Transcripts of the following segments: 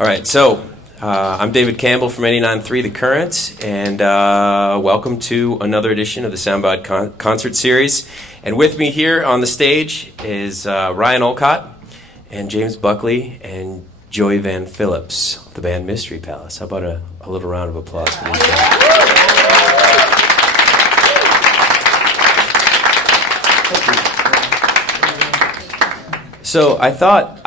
All right, so I'm David Campbell from 89.3 The Current, and welcome to another edition of the Soundbite Concert Series. And with me here on the stage is Ryan Olcott and James Buckley and Joey Van Phillips of the band Mystery Palace. How about a little round of applause for these guys? So I thought,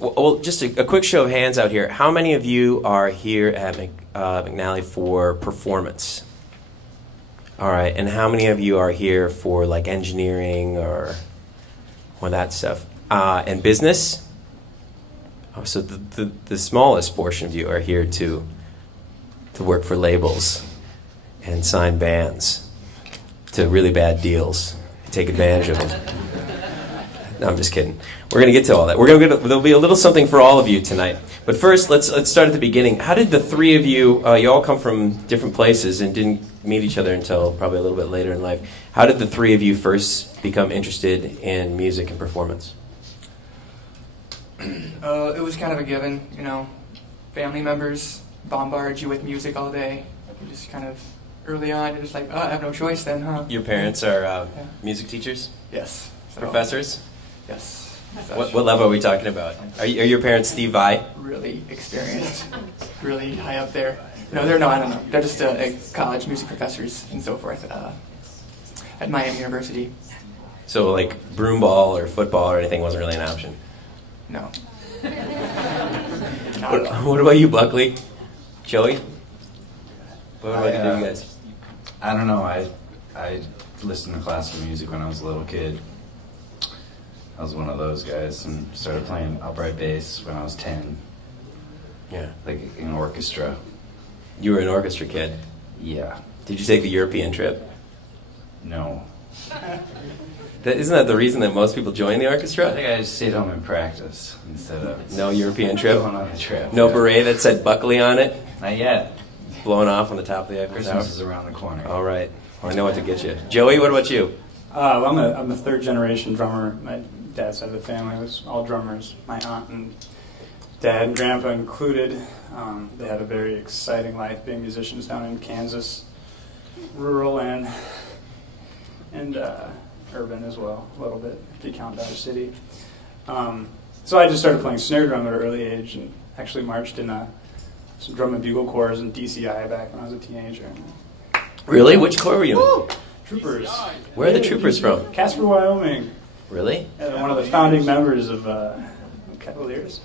well, just a quick show of hands out here. How many of you are here at McNally for performance? All right, and how many of you are here for like engineering or that stuff? And business? Oh, so the smallest portion of you are here to work for labels and sign bands to really bad deals, take advantage of them. No, I'm just kidding. We're going to get to all that. There'll be a little something for all of you tonight. But first, let's start at the beginning. How did the three of you, you all come from different places and didn't meet each other until probably a little bit later in life. How did the three of you first become interested in music and performance? It was kind of a given, you know. Family members bombard you with music all day. You just kind of, early on, you're just like, oh, I have no choice then, huh? Your parents are music teachers? Yes. So, professors? Yes. What level are we talking about? Are your parents Steve Vai? Really experienced, really high up there. No, I don't know. They're just college music professors and so forth at Miami University. So like broomball or football or anything wasn't really an option? No. What about you, Buckley? Joey? What about you guys? I don't know. I listened to classical music when I was a little kid. I was one of those guys and started playing upright bass when I was 10. Yeah. Like in an orchestra. You were an orchestra kid? Yeah. Did you take the European trip? No. Isn't that the reason that most people join the orchestra? I think I just stayed home and practice instead of... No European trip? Going on a trip. No beret that said Buckley on it? Not yet. Blowing off on the top of the Eiffel Tower? Christmas is around the corner. All right. Well, I know what to get you. Joey, what about you? Well, I'm a third generation drummer. My dad's side of the family was all drummers. My aunt and dad and grandpa included. They had a very exciting life being musicians down in Kansas, rural and urban as well, a little bit, if you count Dodge City. So I just started playing snare drum at an early age and actually marched in some drum and bugle corps in DCI back when I was a teenager. Really? Which corps were you in? Troopers. Where are the troopers from? Casper, Wyoming. Really? One of the founding members of Cavaliers.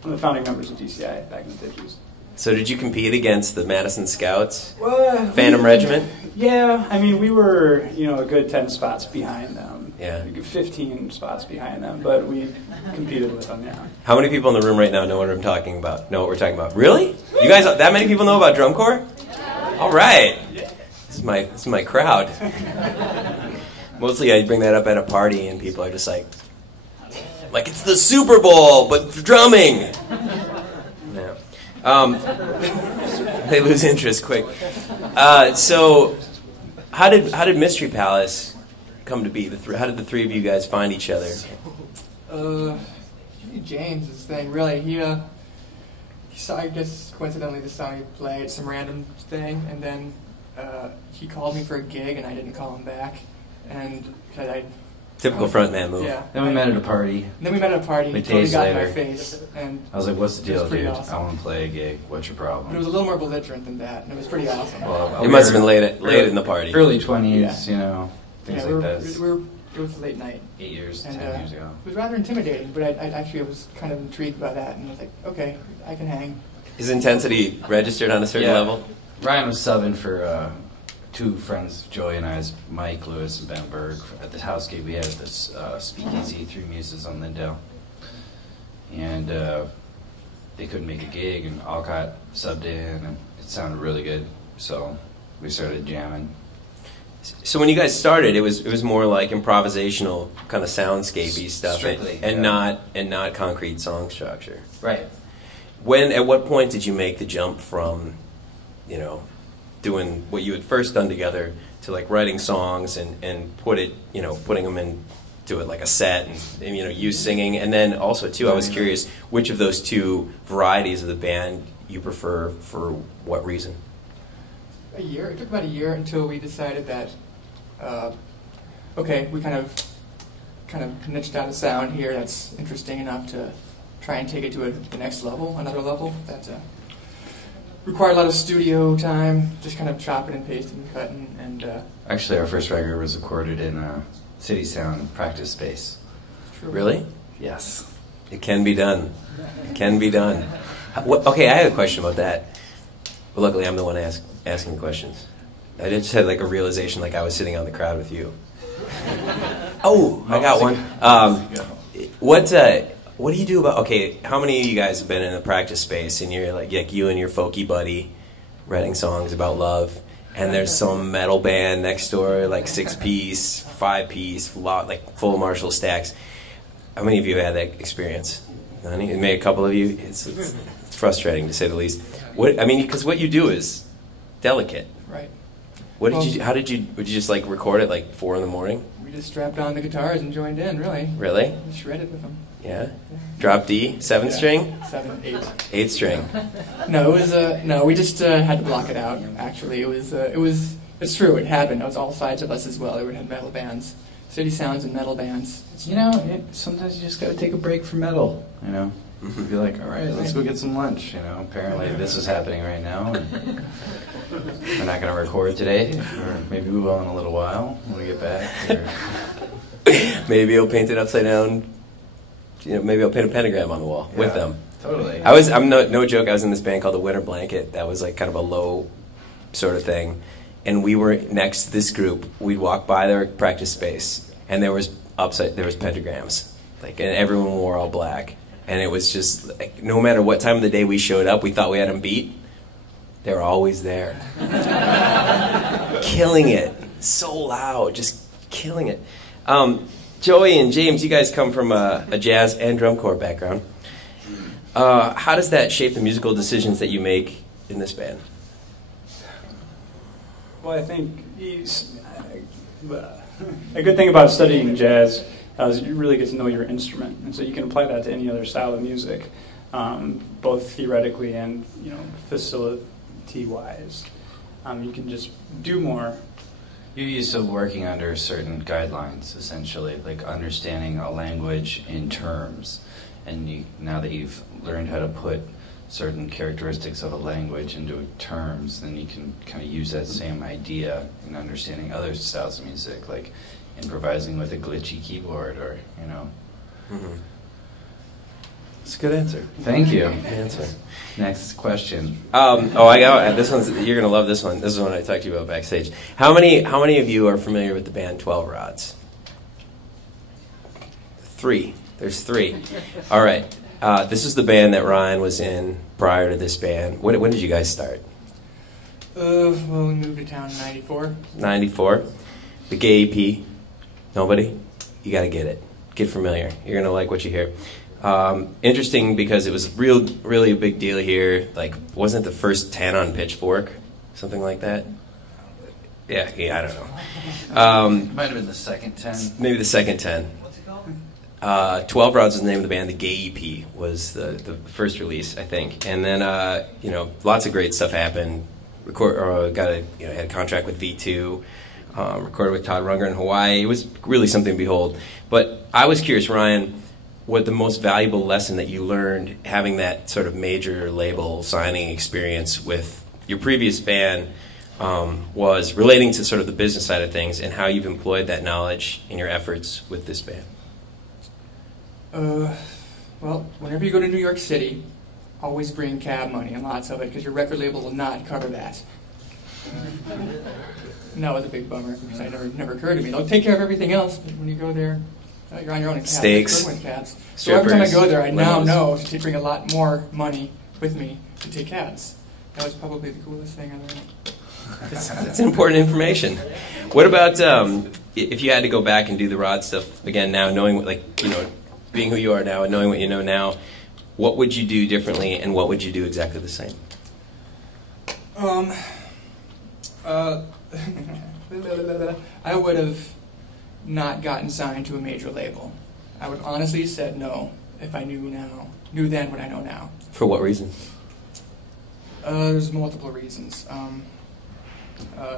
One of the founding members of DCI back in the 50s. So did you compete against the Madison Scouts? Well, Phantom Regiment? Yeah, I mean, we were, a good 10 spots behind them. Yeah. 15 spots behind them, but we competed with them, yeah. How many people in the room right now know what I'm talking about? Know what we're talking about? Really? You guys, that many people know about drum corps? All right. This is my crowd. Mostly I bring that up at a party and people are just like it's the Super Bowl, but for drumming. Yeah. They lose interest quick. So how did Mystery Palace come to be? How did the three of you guys find each other? James' thing, really. He saw, I guess, coincidentally, the song he played, some random thing, and then he called me for a gig, and I didn't call him back. And typical frontman move. Yeah. Then we met at a party. He totally days got in later. my face. And I was like, what's the deal, dude? Awesome. I want to play a gig. What's your problem? But it was a little more belligerent than that, and it was pretty awesome. Well, it must have been late in the party. Early 20s, yeah. Things like that. It was late night. 8 years, 10 years ago. It was rather intimidating, but I was kind of intrigued by that, and I was like, okay, I can hang. Is intensity registered on a certain level? Ryan was subbing for two friends, Joey and I's, Mike Lewis and Ben Berg, at the house gig we had at this speakeasy, Three Muses on Lindale. And they couldn't make a gig, and Alcott subbed in, and it sounded really good, so we started jamming. So when you guys started, it was more like improvisational, kind of soundscapey stuff, Strictly, and not concrete song structure. Right. At what point did you make the jump from, doing what you had first done together to like writing songs and putting them in do it like a set, and you singing, and then also too, I was curious which of those two varieties of the band you prefer for what reason? A year. It took about a year until we decided that, okay, we kind of niched out a sound here that's interesting enough to try and take it to the next level, another level that required a lot of studio time, just kind of chopping and pasting and cutting. And actually, our first record was recorded in City Sound practice space. True. Really? Yes. It can be done. It can be done. Okay, I had a question about that. But luckily, I'm the one asking the questions. I just had like a realization, like I was sitting on the crowd with you. Oh, I got one. What do you do about? Okay, how many of you guys have been in a practice space and you're like you and your folky buddy writing songs about love, and there's some metal band next door, like 6-piece, 5-piece, like full Marshall stacks. How many of you have had that experience? Maybe a couple of you. It's frustrating to say the least. Because what you do is delicate. Right. What did you? How did you? Would you just like record it like 4 a.m? We just strapped on the guitars and joined in. Really. Really? We shredded with them. Yeah. Drop D, 7th string. 7, 8. 8th string. No, it was no. We just had to block it out. Actually, it was. It's true. It happened. It was all sides of us as well. They would have metal bands, city sounds, and metal bands. Sometimes you just got to take a break from metal. Be like, all right, let's go get some lunch. Apparently this is happening right now. And we're not going to record today, or maybe we will in a little while when we get back. Or Maybe I'll paint it upside down. Maybe I'll paint a pentagram on the wall with them. Totally. I'm no joke. I was in this band called the Winter Blanket. That was like kind of a low sort of thing, and we were next to this group. We'd walk by their practice space, and there was pentagrams, and everyone wore all black, and it was just like no matter what time of the day we showed up, we thought we had them beat. They were always there, killing it, so loud, just killing it. Joey and James, you guys come from a jazz and drum corps background. How does that shape the musical decisions that you make in this band? Well, I think a good thing about studying jazz is you really get to know your instrument, and so you can apply that to any other style of music, both theoretically and facility-wise. You can just do more. You're used to working under certain guidelines, essentially, like understanding a language in terms. And now that you've learned how to put certain characteristics of a language into terms, then you can kind of use that same idea in understanding other styles of music, like improvising with a glitchy keyboard, or Mm-hmm. That's a good answer. Thank you. Good answer. Next question. I got this one. You're gonna love this one. This is one I talked to you about backstage. How many of you are familiar with the band 12 Rods? 3. There's 3. All right. This is the band that Ryan was in prior to this band. When did you guys start? Well, we moved to town in '94. 94. The gay EP. Nobody? You got to get it. Get familiar. You're gonna like what you hear. Interesting because it was really a big deal here. Like, wasn't it the first 10 on Pitchfork? Something like that? Yeah, I don't know. Might have been the second 10. Maybe the second 10. What's it called? 12 Rods was the name of the band. The Gay EP was the first release, I think. And then, lots of great stuff happened. Had a contract with V2. Recorded with Todd Runger in Hawaii. It was really something to behold. But I was curious, Ryan, what the most valuable lesson that you learned having that sort of major label signing experience with your previous band was relating to sort of the business side of things, and how you've employed that knowledge in your efforts with this band. Well, whenever you go to New York City, always bring cab money, and lots of it, because your record label will not cover that. And that was a big bummer, because it never occurred to me. They'll take care of everything else, but when you go there, you're on your own in cabs. Steaks, with cabs. So every time I go there, I now know to bring a lot more money with me to take cabs. That was probably the coolest thing I learned. That's important information. What about if you had to go back and do the Rod stuff again now, knowing being who you are now and knowing what you know now, what would you do differently, and what would you do exactly the same? I would have not gotten signed to a major label. I would honestly said no if I knew then what I know now. For what reason? There's multiple reasons.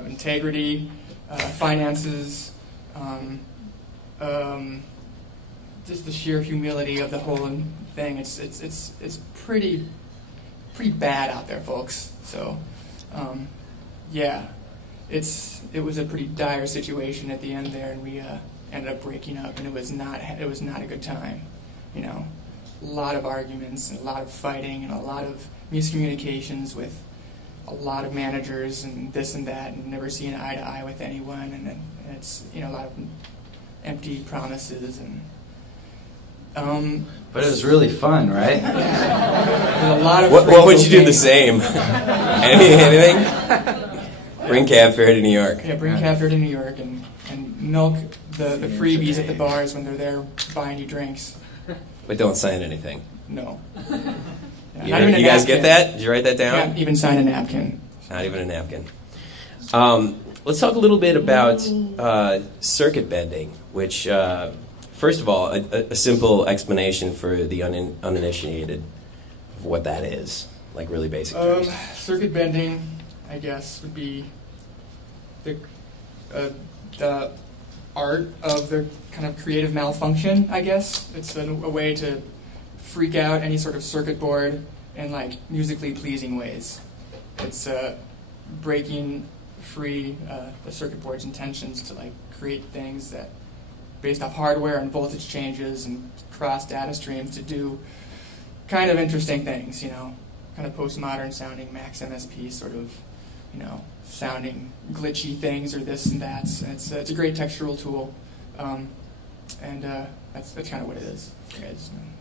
Integrity, finances, just the sheer humility of the whole thing. It's pretty bad out there, folks. So, yeah, it was a pretty dire situation at the end there, and we ended up breaking up, and it was not a good time. You know, a lot of arguments and a lot of fighting and a lot of miscommunications with a lot of managers and this and that, and never seeing eye to eye with anyone, and it's, you know, a lot of empty promises and. But it was really fun, right? Yeah. A lot of what would you do the same? Anything? Bring cab fare to New York. Yeah, bring cab fare to New York and milk the freebies at the bars when they're there buying you drinks. But don't sign anything. No. Yeah, you guys get that? Did you write that down? Can't even sign a napkin. Not even a napkin. Let's talk a little bit about circuit bending, which, first of all, a simple explanation for the uninitiated of what that is, like really basic terms. Circuit bending, I guess, would be the art of the kind of creative malfunction, I guess. It's a way to freak out any sort of circuit board in like musically pleasing ways. It's breaking free the circuit board's intentions to like create things that, based off hardware and voltage changes and cross data streams, to do kind of interesting things, you know, kind of postmodern sounding Max MSP sort of, you know, sounding glitchy things or this and that. And it's a great textural tool, and that's kind of what it is.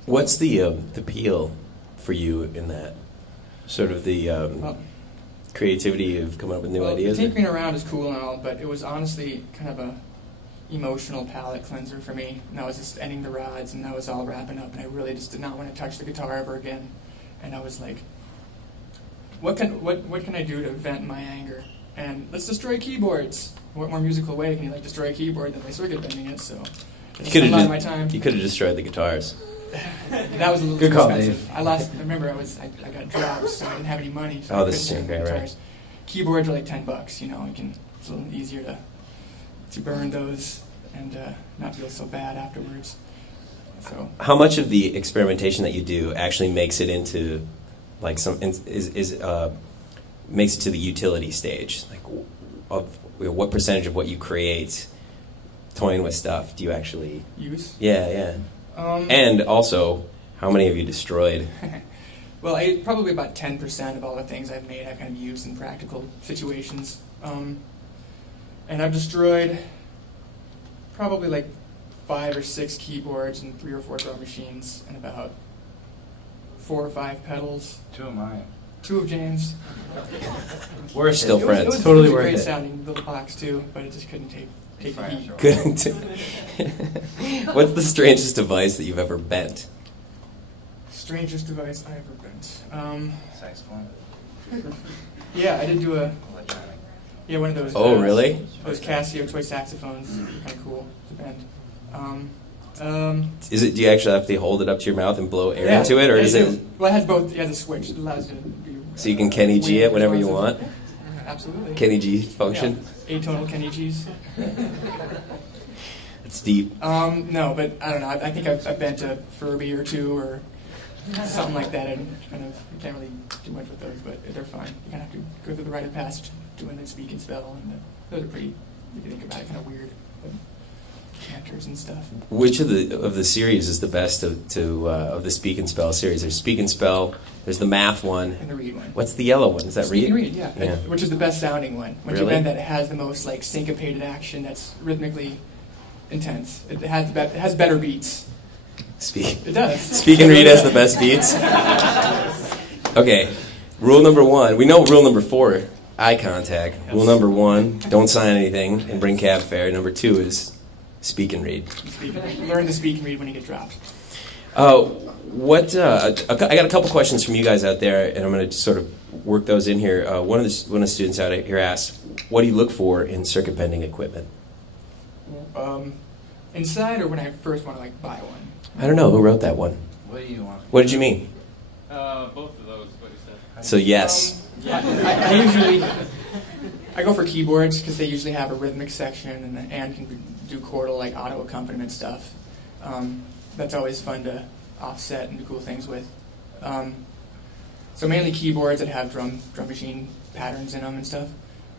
What's the appeal for you in that? Sort of the creativity of coming up with new ideas? Tinkering around is cool and all, but it was honestly kind of a emotional palate cleanser for me. And I was just ending the rods, and I was all wrapping up, and I really just did not want to touch the guitar ever again. And I was like, what can I do to vent my anger? And let's destroy keyboards. What more musical way can you like destroy a keyboard than by circuit bending it? So I spent a lot of my time. You could have destroyed the guitars. That was a little Good too call, expensive. Dave. I remember I got drops, so I didn't have any money. So Oh, this is okay, right. Keyboards are like $10. You know, it's a little easier to burn those and not feel so bad afterwards. So how much of the experimentation that you do actually makes it into like makes it to the utility stage? Like, of what percentage of what you create, toying with stuff, do you actually use? Yeah. And also, how many have you destroyed? Well, probably about 10% of all the things I've made I've kind of used in practical situations. And I've destroyed probably like 5 or 6 keyboards and 3 or 4 drum machines and about 4 or 5 pedals. 2 of mine. 2 of James. We're still friends. It was Totally a worth great it. sounding little box too, but it just couldn't take the heat. Couldn't. What's the strangest device that you've ever bent? Strangest device I ever bent. Saxophone. Yeah, I did do Electronic. one of those. Oh, really? Those Casio toy saxophones. Kind of cool to bend. Do you actually have to hold it up to your mouth and blow air Yeah, into it, or yeah, is it Well, it has both. It has a switch. It allows you to be. so you can Kenny G it whenever you want? Absolutely. Kenny G function? Yeah. Atonal Kenny G's. It's deep. No, but I don't know. I think I've bent a Furby or 2 or something like that, and kind of you can't really do much with those, but they're fine. You kind of have to go through the rite of passage doing the speak and spell, and those are pretty, if you think about it, kind of weird. But canters and stuff. Which of the series is the best of the Speak and Spell series? There's Speak and Spell, there's the math one. And the read one. What's the yellow one? Is that Speak read? and read, yeah. Yeah. Which is the best sounding one. Once you Really? bend that, it has the most like syncopated action that's rhythmically intense. It has better beats. Speak. It does. Speak and read has the best beats. Okay, rule number 1. We know rule number 4, eye contact. Yes. Rule number 1, don't sign anything and bring cab fare. Number 2 is speak and read. Learn to speak and read when you get dropped. I got a couple questions from you guys out there, and I'm going to sort of work those in here. One of the students out here asked, what do you look for in circuit bending equipment? inside or when I first want to like buy one? I don't know. Who wrote that one? What do you want? What did you mean? Both of those, what he said. So yes. I go for keyboards because they usually have a rhythmic section and can do chordal like auto accompaniment stuff. That's always fun to offset and do cool things with. So mainly keyboards that have drum machine patterns in them and stuff.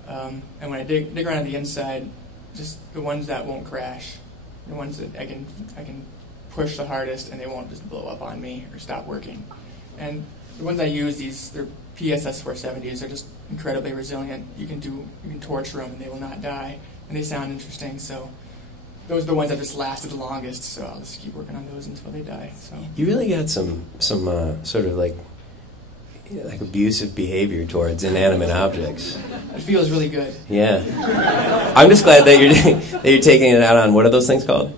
And when I dig around on the inside, just the ones that won't crash, the ones that I can push the hardest and they won't just blow up on me or stop working. And the ones I use, they're PSS 470s. They're just incredibly resilient. You can torture them and they will not die, and they sound interesting. So those are the ones that just lasted the longest. So I'll just keep working on those until they die. So You really got some sort of like abusive behavior towards inanimate objects. it feels really good. Yeah. I'm just glad that you're taking it out on, what are those things called?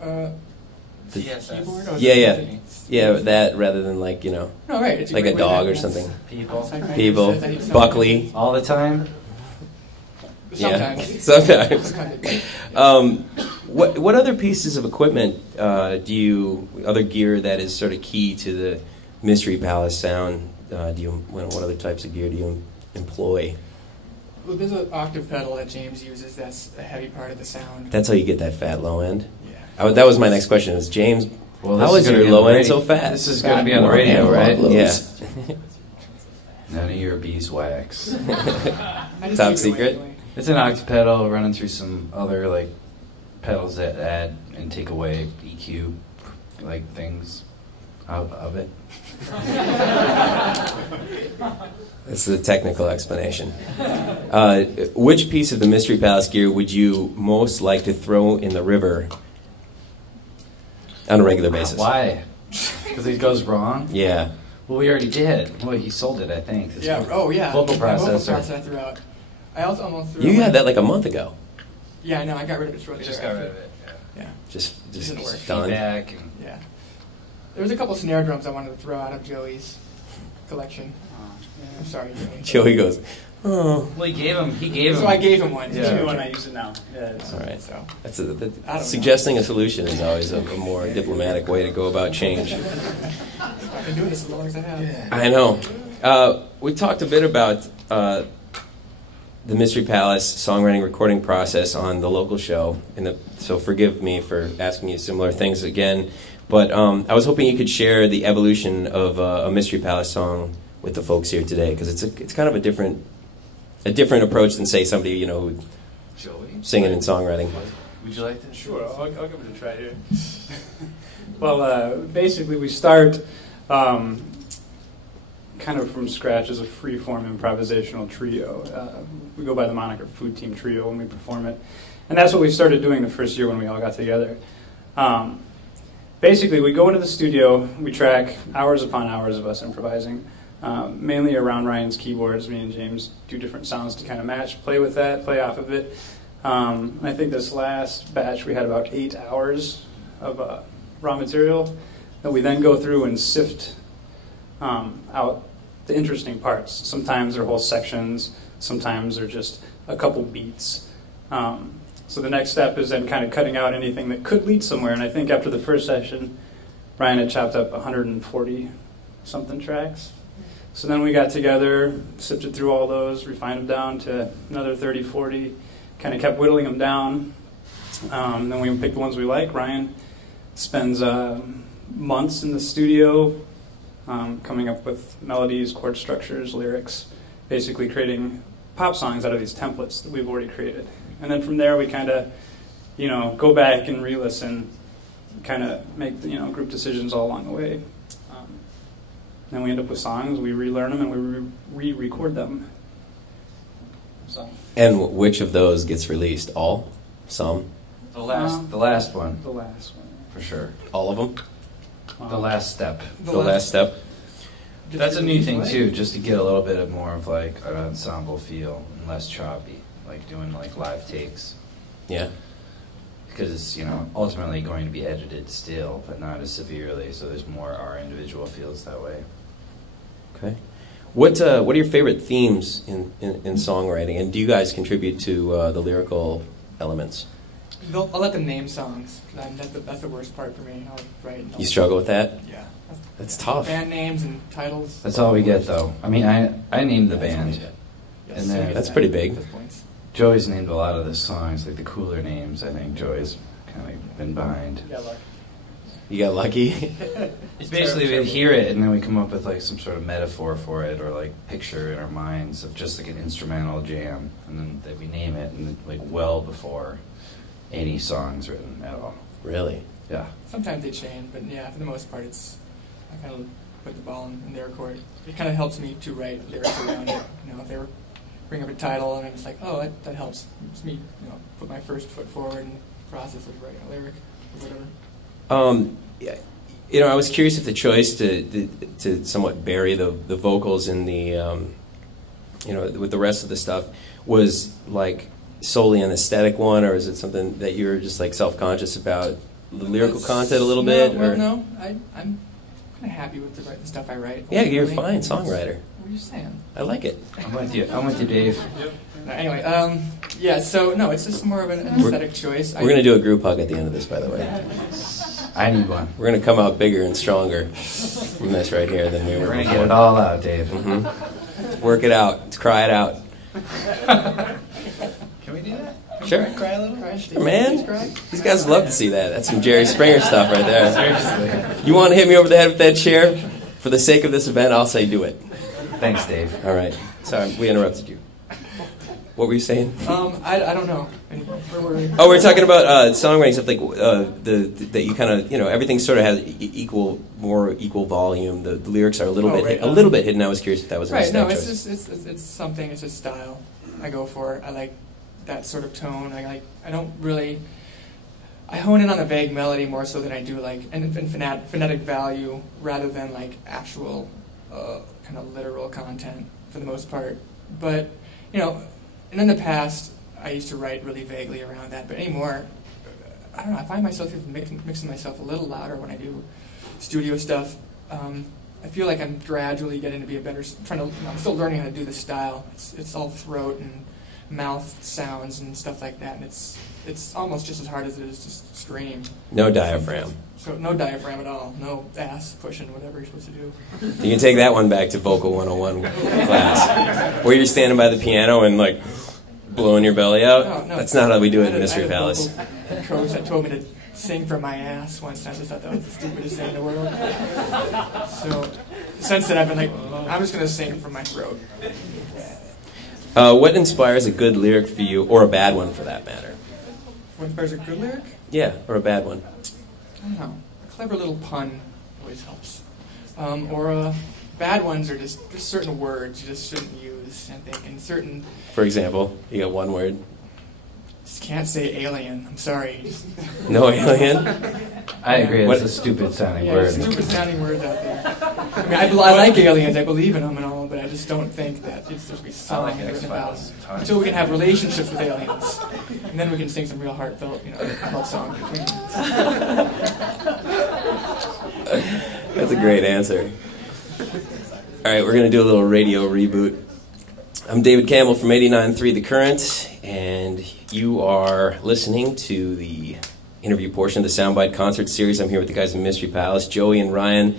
Keyboard? Oh, Yeah. Yeah, that rather than like, No, right. It's like great a way to- dog or something. People. People. Buckley. All the time? Sometimes. Yeah. Sometimes. Sometimes. What other pieces of equipment other gear that is sort of key to the Mystery Palace sound, what other types of gear do you employ? Well, there's an octave pedal that James uses. That's a heavy part of the sound. That's how you get that fat low end? Yeah. That was my next question, is James, Well, how is your low end so fat? This is going to be on the radio, right? Yeah. None of your beeswax. Top secret? It's an octave pedal running through some other like pedals that add and take away EQ like things out of it. That's the technical explanation. Which piece of the Mystery Palace gear would you most like to throw in the river on a regular basis? Why? Because it goes wrong? Yeah. Well, we already did. Well, he sold it, I think. This Yeah. Oh, yeah. Vocal Yeah, vocal processor. processor I threw out. I also almost threw. You had that like a month ago. Yeah, no, I got rid of it shortly. Just got rid thereafter. of it. Yeah. Just Didn't work. done. Feedback and Yeah. There was a couple snare drums I wanted to throw out of Joey's collection. I'm sorry, Joey. Joey goes, oh. well, he gave him. So I gave him one. Yeah. It's a new one. I use it now. Yeah, it's, All right. So That's suggesting a solution is always a more diplomatic way to go about change. I've been doing this as long as I have. I know. We talked a bit about the Mystery Palace songwriting recording process on the local show, so forgive me for asking you similar things again. But I was hoping you could share the evolution of a Mystery Palace song with the folks here today, because it's kind of a different approach than, say, somebody who Joey? singing and songwriting. Would you like to? Sure, I'll give it a try here. Well, basically we start kind of from scratch as a free-form improvisational trio. We go by the moniker Food Team Trio when we perform it. And that's what we started doing the first year when we all got together. Basically, we go into the studio, we track hours upon hours of us improvising, mainly around Ryan's keyboards. Me and James do different sounds to kind of match, play with that, play off of it. I think this last batch we had about 8 hours of raw material that we then go through and sift out the interesting parts. Sometimes they're whole sections, sometimes they're just a couple beats. So the next step is then kind of cutting out anything that could lead somewhere. And I think after the first session, Ryan had chopped up 140-something tracks. So then we got together, sifted through all those, refined them down to another 30, 40, kind of kept whittling them down. Then we picked the ones we like. Ryan spends months in the studio coming up with melodies, chord structures, lyrics, basically creating pop songs out of these templates that we've already created. And then from there we kind of, go back and re-listen, kind of make, group decisions all along the way. Then we end up with songs, we relearn them, and we re-record them. So. And which of those gets released? All? Some? The last one. The last one. For sure. All of them? The last step. The last step? That's a new thing too, just to get a little bit of more of like an ensemble feel and less choppy, like doing like live takes. Yeah. Because it's ultimately going to be edited still, but not as severely. So there's more our individual feels that way. Okay. What are your favorite themes in songwriting, and do you guys contribute to the lyrical elements? I'll let them name songs. That's the worst part for me. I'll write. You struggle with that? Yeah. That's tough. Band names and titles. That's all we get, though. I mean, I named the band. Yes, And then- That's pretty big. Joey's named a lot of the songs, like the cooler names. I think Joey's kind of been behind. Yeah, luck. You got lucky? It's basically we hear it and then we come up with like some sort of metaphor for it or like picture in our minds of just like an instrumental jam, and then we name it and like well before any song's written at all. Really? Yeah. Sometimes they change, but yeah, for the most part, I kind of put the ball in their court. It kind of helps me to write lyrics around it. You know, if they bring up a title and I'm just like, oh, that helps me, put my first foot forward in the process of writing a lyric or whatever. Yeah, I was curious if the choice to somewhat bury the vocals in the, with the rest of the stuff was like solely an aesthetic one, or is it something that you're just like self-conscious about the lyrical content a little bit? Well, or? no, I'm kind of happy with the stuff I write. Yeah, you're a ultimately. fine songwriter. What are you saying? I like it. I'm with you, Dave. No, anyway, yeah, so no, it's just more of an aesthetic choice. We're going to do a group hug at the end of this, by the way. I need one. We're going to come out bigger and stronger from this right here than we were We're going to before. get it all out, Dave. Mm-hmm. Work it out. Let's cry it out. Can we do that? Sure. Cry a little? Sure, man. These guys love to see that. That's some Jerry Springer stuff right there. Seriously. You want to hit me over the head with that chair? For the sake of this event, I'll say do it. Thanks, Dave. All right. Sorry, we interrupted you. What were you saying? I don't know. Where were we? Oh, we're talking about songwriting stuff, like that you kind of, everything sort of has more equal volume. The lyrics are a little bit hidden. I was curious if that was an Right. No, aesthetic it's choice. just it's something. It's a style I go for. I like that sort of tone. I don't really. I hone in on a vague melody more so than I do like and phonetic value rather than like actual kind of literal content for the most part. But and in the past I used to write really vaguely around that. But anymore, I don't know. I find myself even mixing myself a little louder when I do studio stuff. I feel like I'm gradually getting to be a better. I'm still learning how to do the style. It's all throat and mouth sounds and stuff like that, and it's almost just as hard as it is to scream. No diaphragm. So no diaphragm at all. No ass pushing, whatever you're supposed to do. You can take that one back to Vocal 101 class, where you're standing by the piano and like blowing your belly out. No. That's not how we do it in I Mystery had a Palace. vocal coach that told me to sing from my ass once, and I just thought that was the stupidest thing in the world. So since then I've been like, I'm just going to sing from my throat. What inspires a good lyric for you, or a bad one for that matter? What inspires a good lyric? Yeah, or a bad one. I don't know. A clever little pun always helps. Bad ones are just certain words you just shouldn't use, I think. And certain... For example, you got one word. Just can't say alien. I'm sorry. No alien? I agree. What- It's a stupid sounding Yeah, word. stupid sounding words out there. I mean, I like aliens. I believe in them and all, but I just don't think that it's supposed to be song like written about X-Files. until we can have relationships with aliens, and then we can sing some real heartfelt, love songs between us. That's a great answer. All right, we're going to do a little radio reboot. I'm David Campbell from 89.3 The Current, and you are listening to the interview portion of the Soundbite Concert Series. I'm here with the guys in Mystery Palace, Joey and Ryan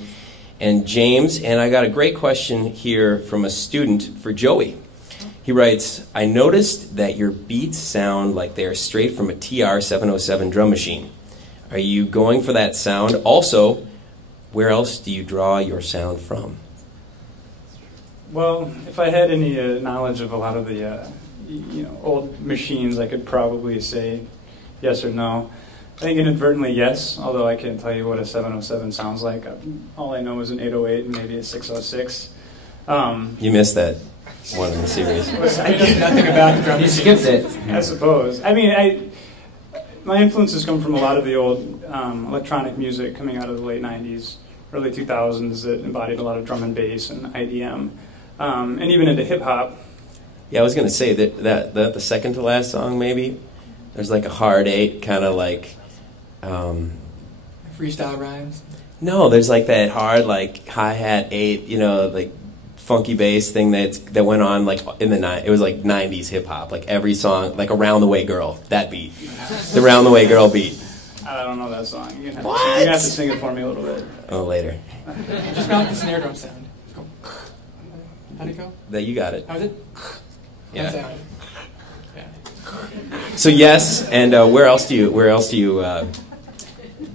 and James, and I got a great question here from a student for Joey. He writes, I noticed that your beats sound like they're straight from a TR-707 drum machine. Are you going for that sound? Also, where else do you draw your sound from? Well, if I had any knowledge of a lot of the old machines, I could probably say yes or no. I think inadvertently yes, although I can't tell you what a 707 sounds like. All I know is an 808 and maybe a 606. You missed that one in the series. I know nothing about the drum You machine. skipped it. I suppose. I mean, my influences come from a lot of the old electronic music coming out of the late 90s, early 2000s that embodied a lot of drum and bass and IDM, and even into hip-hop. Yeah, I was going to say that the second to last song, maybe, there's like a hard 8, kind of like... Freestyle rhymes. No, there's like that hard, like, hi-hat 8, like funky bass thing that went on like it was like 90s hip hop, like every song, like Around the Way Girl, that beat, the Round the Way Girl beat. I don't know that song. You're gonna have to sing it for me a little bit. Oh, later. Just mount the snare drum sound. Go. How'd it go? That you got it. How's it? Yeah. That sound. Yeah. So yes, and where else do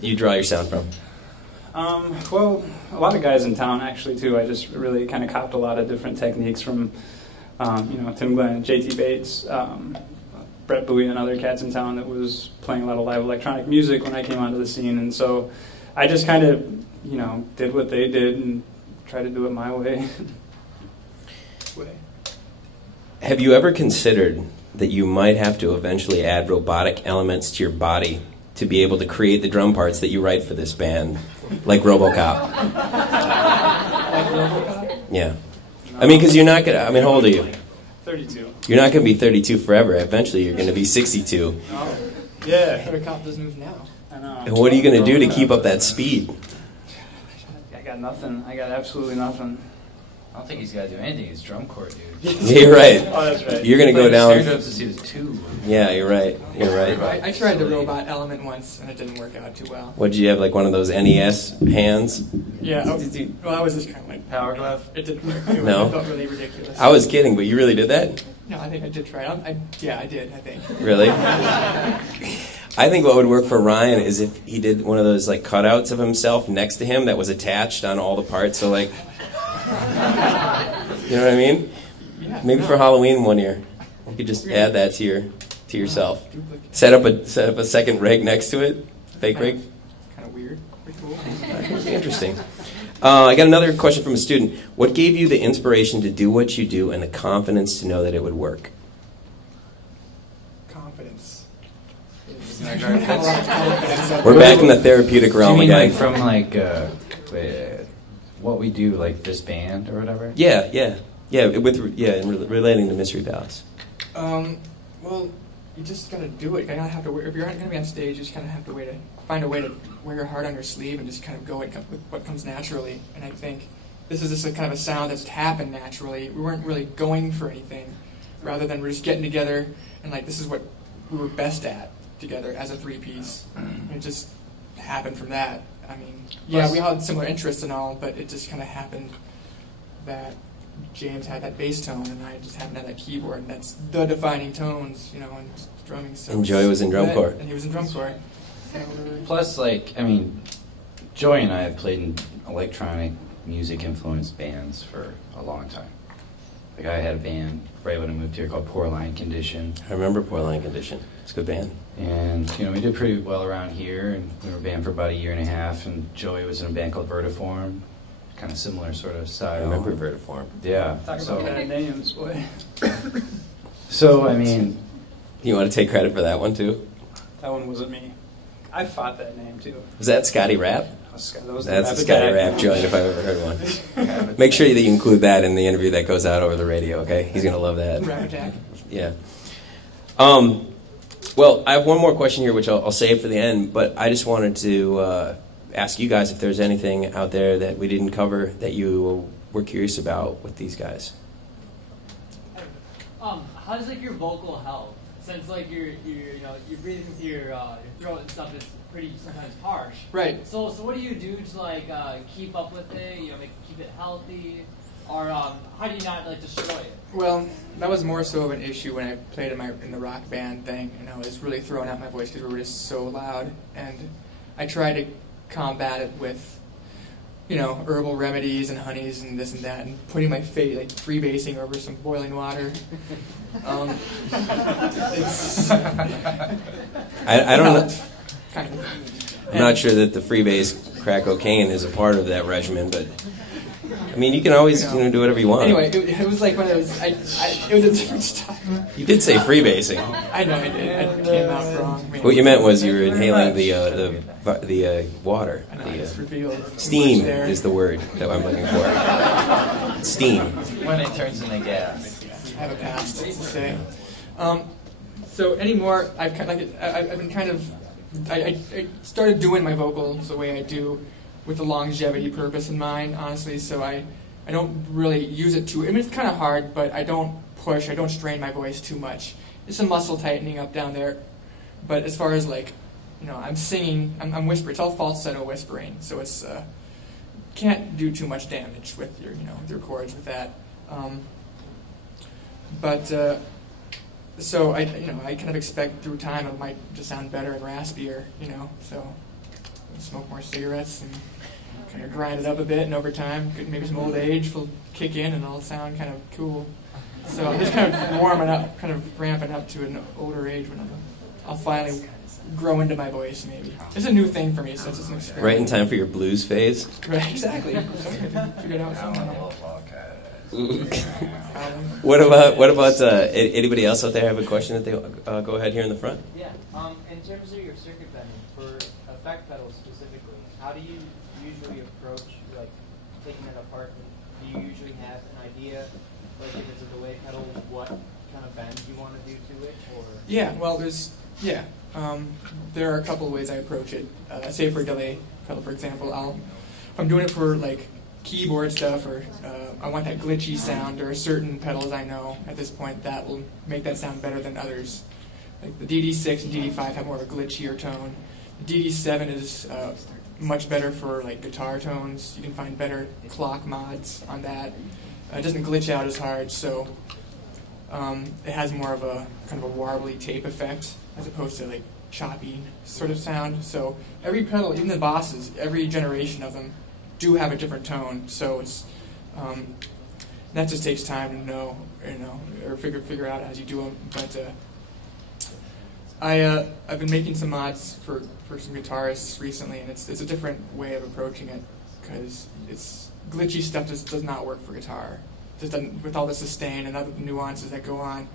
you draw your sound from? Well, a lot of guys in town actually too. I just really kind of copped a lot of different techniques from, Tim Glenn, JT Bates, Brett Bowie, and other cats in town that was playing a lot of live electronic music when I came onto the scene. And so I just kind of, did what they did and tried to do it my way. Have you ever considered that you might have to eventually add robotic elements to your body to be able to create the drum parts that you write for this band, like RoboCop? Like RoboCop? Yeah. I mean, because you're not going to, how old are you? 32. You're not going to be 32 forever. Eventually, you're going to be 62. Oh, yeah. RoboCop doesn't move now. I know. And what are you going to do to keep up that speed? I got nothing. I got absolutely nothing. I don't think he's got to do anything. He's drum corps, dude. Yeah, you're right. Oh, that's right. You're going to go Snare down. drums since he was 2. Yeah, you're right. You're right. I tried the robot element once, and it didn't work out too well. What, did you have, like one of those NES hands? Yeah. Well, I was just kind of like Power glove? It didn't work. No. It felt really ridiculous. I was kidding, but you really did that? No, I think I did try it. I did. I think. Really? I think what would work for Ryan is if he did one of those like cutouts of himself next to him that was attached on all the parts. So like, you know what I mean? Yeah. Maybe no. for Halloween one year, you could just add that to yourself. Set up a second rig next to it, fake rig. Kind of weird. Pretty cool. That would be interesting. I got another question from a student. What gave you the inspiration to do what you do and the confidence to know that it would work? Confidence. We're back in the therapeutic realm Do you mean again. like from what we do, like this band or whatever? Yeah, and relating to Mystery Palace. Well, you just gotta do it. You gotta have to. If you're gonna be on stage, you just kind of have to find a way to wear your heart on your sleeve and just kind of go with what comes naturally. And I think this is just a kind of a sound that's happened naturally. We weren't really going for anything, rather than we're just getting together and like this is what we were best at together as a three-piece. It just happened from that. I mean, yeah, we all had similar interests and all, but it just kind of happened that James had that bass tone, and I just happened to have that keyboard, and that's the defining tones, and drumming. So And Joey was in drum corps. and he was in drum corps. So, Plus, Joey and I have played in electronic music-influenced bands for a long time. Like, I had a band right when I moved here called Poor Line Condition. I remember Poor Line Condition. It's a good band. And, we did pretty well around here, and we were a band for about a year and a half, and Joey was in a band called Vertiform, kind of similar sort of style. I remember Vertiform. Yeah. Talk about bad names, boy. So, I mean... You want to take credit for that one, too? That one wasn't me. I fought that name, too. Was that Scotty Rap? That was That's a the Scotty guy. Rap joint if I've ever heard one. Make sure that you include that in the interview that goes out over the radio, okay? He's going to love that. Rap Attack. Yeah. Well, I have one more question here, which I'll save for the end, but I just wanted to ask you guys if there's anything out there that we didn't cover that you were curious about with these guys. How does your vocal help? Since you're breathing with your throat and stuff is pretty sometimes harsh. Right. So what do you do to keep up with it? Keep it healthy, or how do you not destroy it? Well, that was more so of an issue when I played in the rock band thing, and I was really throwing out my voice because we were just so loud. And I tried to combat it with, herbal remedies and honeys and this and that, and putting my face freebasing over some boiling water. It's I don't know. kind of. I'm not sure that the freebase crack cocaine is a part of that regimen, but I mean, you can always do whatever you want. Anyway, it was like one of those. It was a different style. You did say freebasing. I know I did. I came out wrong. What you meant was you were inhaling the water. I know, I just revealed Steam there. is the word that I'm looking for. Steam. When it turns into gas. I have a past to say. So anymore, I've been kind of. I started doing my vocals the way I do, with the longevity purpose in mind, honestly. So I I don't really use it too. I mean, it's kind of hard, but I don't push. I don't strain my voice too much. It's some muscle tightening up down there. But as far as like, I'm singing, I'm whispering. It's all falsetto whispering, so it's can't do too much damage with your with your chords with that. So I kind of expect through time it might just sound better and raspier, So smoke more cigarettes and kind of grind it up a bit, and over time, maybe some old age will kick in and it'll sound kind of cool. So I'm just kind of warming up, kind of ramping up to an older age when I'll finally grow into my voice, maybe. It's a new thing for me, so it's just an experiment. Right in time for your blues phase? Right, exactly. Figured out something. What about anybody else out there have a question that they go ahead here in the front? Yeah. In terms of your circuit bending, for effect pedals specifically, how do you usually approach like taking it apart? Do you usually have an idea, like if it's a delay pedal, what kind of bend you want to do to it, or? Yeah. Well, there are a couple of ways I approach it. Say for a delay pedal, for example, if I'm doing it for like keyboard stuff, or I want that glitchy sound, there are certain pedals I know at this point that will make that sound better than others. Like the DD6 and DD5 have more of a glitchier tone. The DD7 is much better for like guitar tones. You can find better clock mods on that. It doesn't glitch out as hard, so it has more of a kind of a warbly tape effect as opposed to like choppy sort of sound. So every pedal, even the bosses, every generation of them do have a different tone. So it's that just takes time to know, or figure out as you do them. But I've been making some mods for some guitarists recently, and it's a different way of approaching it, because it's glitchy stuff just does not work for guitar. Just doesn't, with all the sustain and other nuances that go on,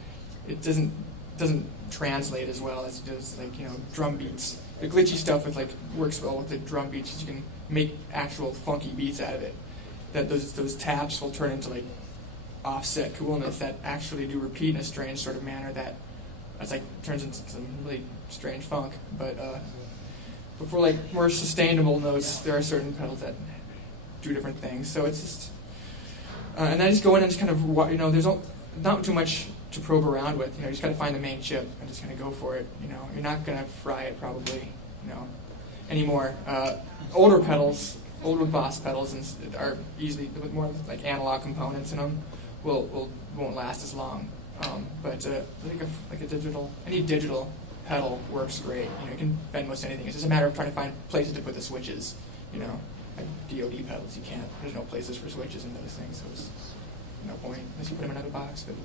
it doesn't translate as well as it does like drum beats. The glitchy stuff works well with the drum beats. You can make actual funky beats out of it. That those taps will turn into like offset coolness that actually do repeat in a strange sort of manner that's like turns into some really strange funk. But for like more sustainable notes, there are certain pedals that do different things. So it's just and I just go in and just kind of there's not too much to probe around with. You just got to find the main chip and just kind of go for it. You're not gonna fry it probably anymore. Older pedals, older boss pedals, are easily with more like analog components in them. Won't last as long. But like a digital, any digital pedal works great. You can bend most anything. It's just a matter of trying to find places to put the switches. Like DoD pedals, you can't. There's no places for switches in those things, so it's no point unless you put them in another box. But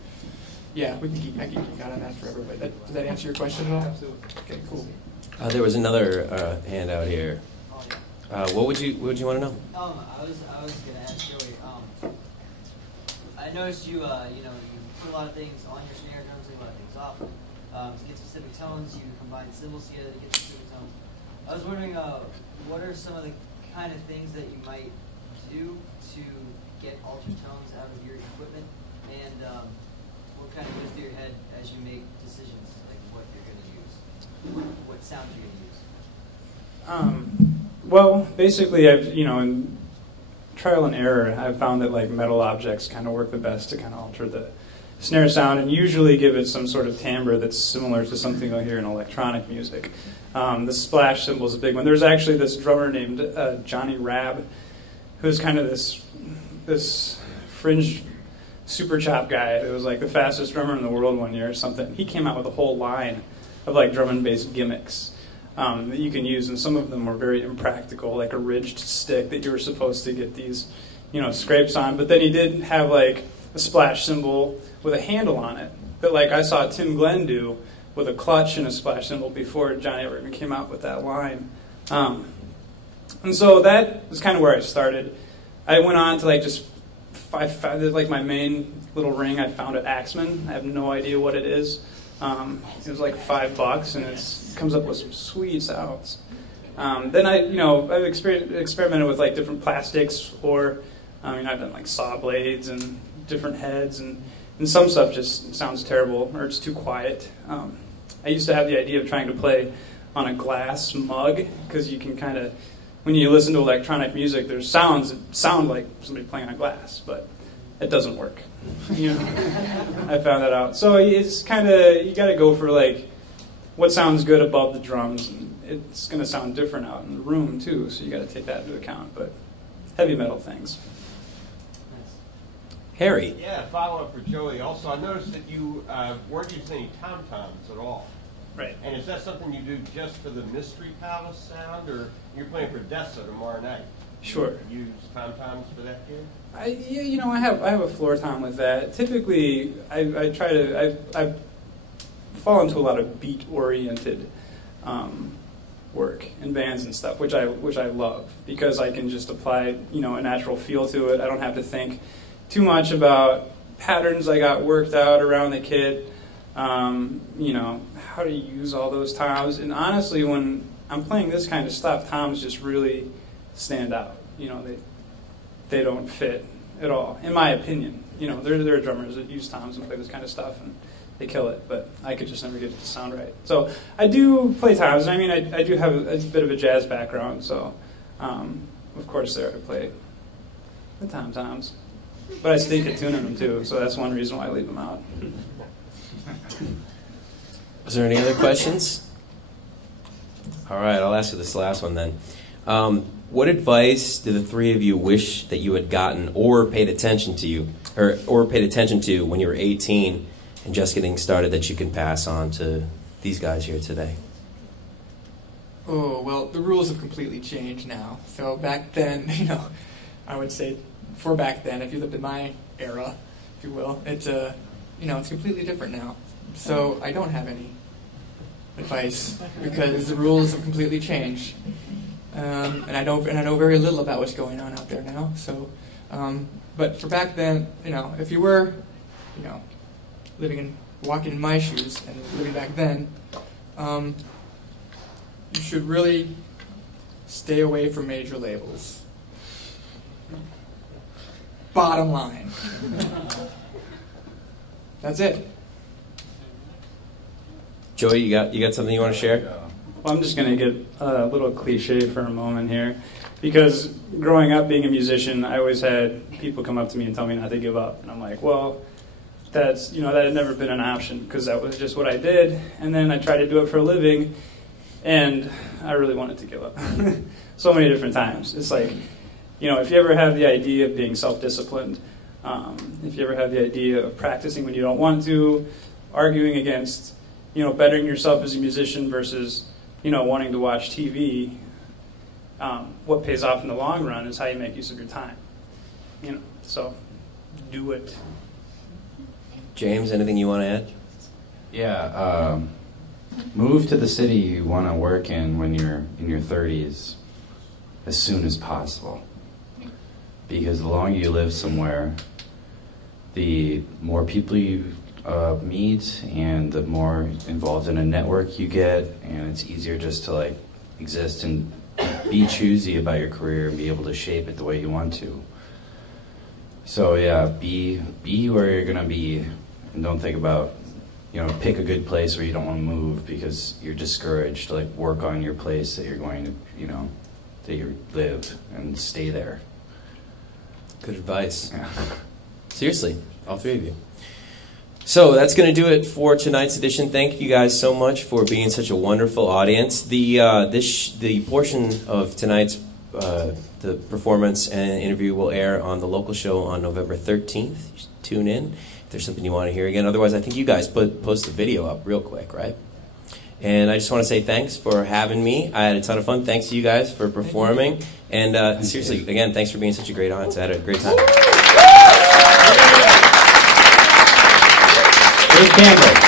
yeah, I can keep out on that forever. But does that answer your question at all? Absolutely. Okay, cool. There was another hand out here. What would you want to know? I was gonna ask Joey. I noticed you you put a lot of things on your snare drums, leave a lot of things off. To get specific tones, you combine cymbals together to get specific tones. I was wondering, what are some of the kind of things that you might do to get altered tones out of your equipment, and what kind of goes through your head as you make decisions, like what you're going to use, what sound you're going to use? Well, basically, in trial and error, I've found that like metal objects kind of work the best to kind of alter the snare sound and usually give it some sort of timbre that's similar to something you'll hear in electronic music. The splash cymbal is a big one. There's actually this drummer named Johnny Rabb, who's kind of this fringe super chop guy. It was like the fastest drummer in the world one year or something. He came out with a whole line of like drum and bass gimmicks that you can use, and some of them were very impractical, like a ridged stick that you were supposed to get these, scrapes on. But then he did have like a splash cymbal with a handle on it that like I saw Tim Glenn do with a clutch and a splash cymbal before Johnny ever even came out with that line. And so that was kind of where I started. I went on to like just like my main little ring I found at Axeman. I have no idea what it is. It was like $5 and it comes up with some sweet sounds. Then I've experimented with like different plastics, or I've done like saw blades and different heads, and some stuff just sounds terrible or it's too quiet. I used to have the idea of trying to play on a glass mug because you can kind of when you listen to electronic music, there's sounds that sound like somebody playing on glass, but it doesn't work. You know, I found that out. So it's kind of, you got to go for like what sounds good above the drums. And it's going to sound different out in the room too, so you got to take that into account. But heavy metal things. Harry. Yeah, follow up for Joey. Also, I noticed that you weren't using any tom-toms at all. Right. And is that something you do just for the Mystery Palace sound, or you're playing for Dessa tomorrow night? Sure. You use tom-toms for that game? Yeah, you know, I have a floor tom with that. Typically, I try to I fall into a lot of beat oriented work in bands and stuff, which I love because I can just apply, you know, a natural feel to it. I don't have to think too much about patterns I got worked out around the kit. You know, how to use all those toms. And honestly, when I'm playing this kind of stuff, toms just really stand out. You know, they don't fit at all, in my opinion. You know, there are drummers that use toms and play this kind of stuff, and they kill it, but I could just never get it to sound right. So I do play toms. I mean, I do have a bit of a jazz background, so of course there I play the toms. But I stink at tuning them too, so that's one reason why I leave them out. Is there any other questions? All right, I'll ask you this last one then. What advice do the three of you wish that you had gotten or paid attention to when you were 18 and just getting started that you can pass on to these guys here today? Oh, well, the rules have completely changed now. So back then, you know, I would say for back then, if you lived in my era, if you will, it's you know, it's completely different now. So I don't have any advice because the rules have completely changed. And I know very little about what's going on out there now. So, but for back then, you know, if you were, you know, walking in my shoes and living back then, you should really stay away from major labels. Bottom line. That's it. Joey, you got something you want to share? Well, I'm just going to get a little cliche for a moment here, because growing up being a musician, I always had people come up to me and tell me not to give up, and I'm like, well, that had never been an option because that was just what I did, and then I tried to do it for a living, and I really wanted to give up so many different times. It's like, you know, if you ever have the idea of being self-disciplined, if you ever have the idea of practicing when you don't want to, arguing against, you know, bettering yourself as a musician versus, you know, wanting to watch TV, what pays off in the long run is how you make use of your time. You know, so do it. James, anything you want to add? Yeah, move to the city you want to work in when you're in your 30s as soon as possible. Because the longer you live somewhere, the more people you meet and the more involved in a network you get, and it's easier just to like exist and be choosy about your career and be able to shape it the way you want to. So yeah, be where you're gonna be, and don't think about, you know, pick a good place where you don't want to move because you're discouraged. Like, work on your place that you're going to, you know, that you live, and stay there. Good advice. Yeah. Seriously, all three of you. So that's going to do it for tonight's edition. Thank you guys so much for being such a wonderful audience. The portion of tonight's the performance and interview will air on the local show on November 13th. You should tune in if there's something you want to hear again. Otherwise, I think you guys post the video up real quick, right? And I just want to say thanks for having me. I had a ton of fun. Thanks to you guys for performing. And seriously, again, thanks for being such a great audience. I had a great time. Dave Campbell.